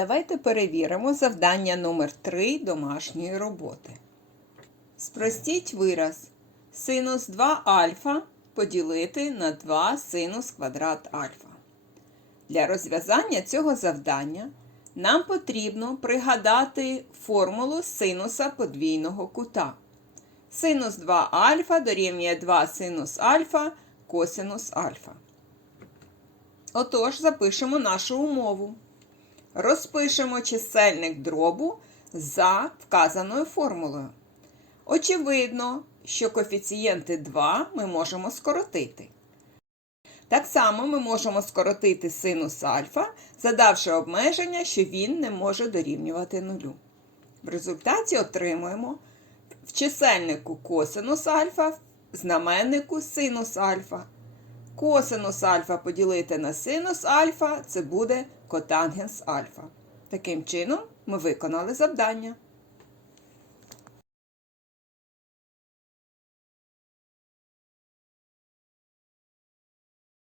Давайте перевіримо завдання номер 3 домашньої роботи. Спростіть вираз синус 2 альфа поділити на 2 синус квадрат альфа. Для розв'язання цього завдання нам потрібно пригадати формулу синуса подвійного кута. Синус 2 альфа дорівнює 2 синус альфа косинус альфа. Отож, запишемо нашу умову. Розпишемо чисельник дробу за вказаною формулою. Очевидно, що коефіцієнти 2 ми можемо скоротити. Так само ми можемо скоротити синус альфа, задавши обмеження, що він не може дорівнювати нулю. В результаті отримуємо в чисельнику косинус альфа, в знаменнику синус альфа. Косинус альфа поділити на синус альфа це буде котангенс альфа. Таким чином, ми виконали завдання.